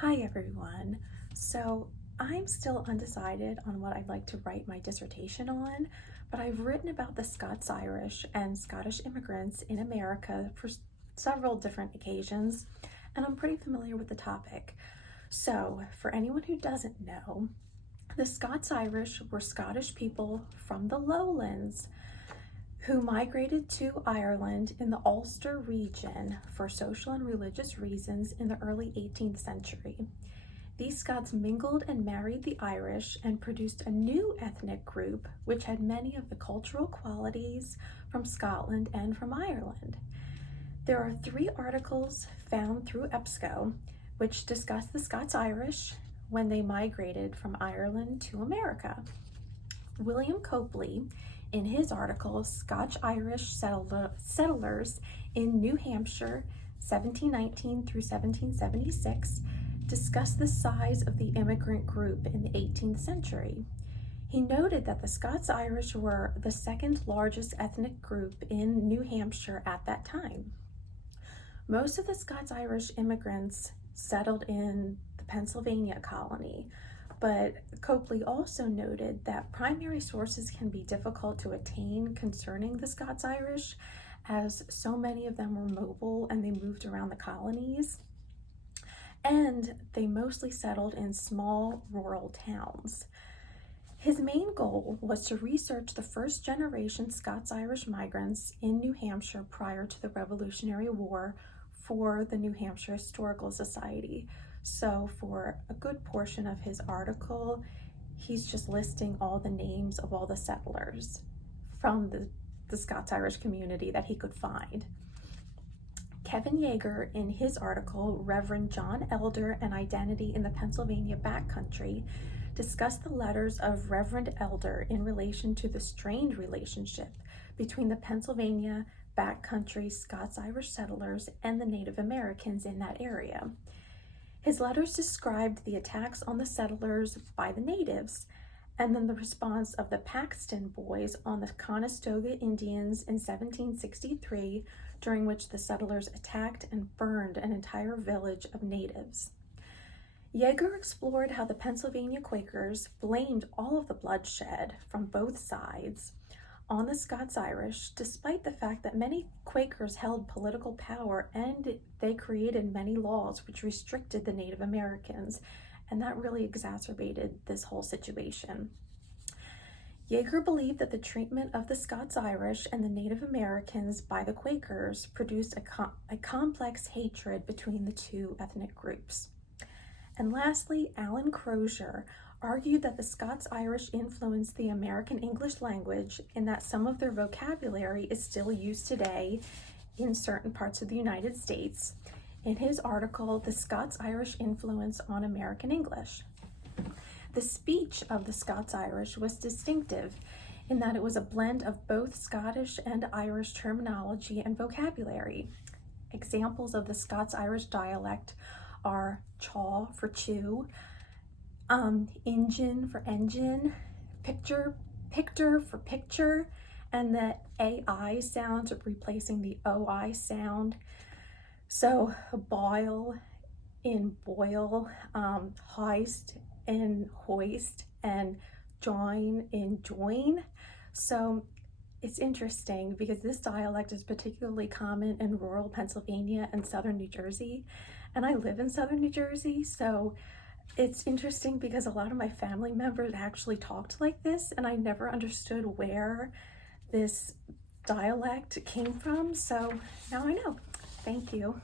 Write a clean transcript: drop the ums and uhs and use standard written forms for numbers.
Hi everyone. So I'm still undecided on what I'd like to write my dissertation on, but I've written about the Scots-Irish and Scottish immigrants in America for several different occasions, and I'm pretty familiar with the topic. So for anyone who doesn't know, the Scots-Irish were Scottish people from the lowlands who migrated to Ireland in the Ulster region for social and religious reasons in the early 18th century. These Scots mingled and married the Irish and produced a new ethnic group which had many of the cultural qualities from Scotland and from Ireland. There are 3 articles found through EBSCO which discuss the Scots-Irish when they migrated from Ireland to America. William Copley, in his article, Scotch-Irish Settlers in New Hampshire, 1719 through 1776, discussed the size of the immigrant group in the 18th century. He noted that the Scots-Irish were the second largest ethnic group in New Hampshire at that time. Most of the Scots-Irish immigrants settled in the Pennsylvania colony, but Copley also noted that primary sources can be difficult to attain concerning the Scots-Irish, as so many of them were mobile and they moved around the colonies, and they mostly settled in small rural towns. His main goal was to research the first generation Scots-Irish migrants in New Hampshire prior to the Revolutionary War for the New Hampshire Historical Society. So for a good portion of his article, he's just listing all the names of all the settlers from the Scots-Irish community that he could find. Kevin Yeager, in his article, Reverend John Elder, An Identity in the Pennsylvania Backcountry, discussed the letters of Reverend Elder in relation to the strained relationship between the Pennsylvania backcountry Scots-Irish settlers and the Native Americans in that area. His letters described the attacks on the settlers by the natives, and then the response of the Paxton Boys on the Conestoga Indians in 1763, during which the settlers attacked and burned an entire village of natives. Yeager explored how the Pennsylvania Quakers blamed all of the bloodshed from both sides on the Scots-Irish, despite the fact that many Quakers held political power and they created many laws which restricted the Native Americans, and that really exacerbated this whole situation. Yeager believed that the treatment of the Scots-Irish and the Native Americans by the Quakers produced a complex hatred between the two ethnic groups. And lastly, Alan Crozier argued that the Scots-Irish influenced the American English language in that some of their vocabulary is still used today in certain parts of the United States, in his article, The Scots-Irish Influence on American English. The speech of the Scots-Irish was distinctive in that it was a blend of both Scottish and Irish terminology and vocabulary. Examples of the Scots-Irish dialect are chaw for chew, engine for engine, picture for picture, and the AI sound replacing the OI sound. So boil in boil, hoist in hoist, and join in join. So it's interesting because this dialect is particularly common in rural Pennsylvania and southern New Jersey, and I live in southern New Jersey, so it's interesting because a lot of my family members actually talked like this, and I never understood where this dialect came from, so now I know. Thank you.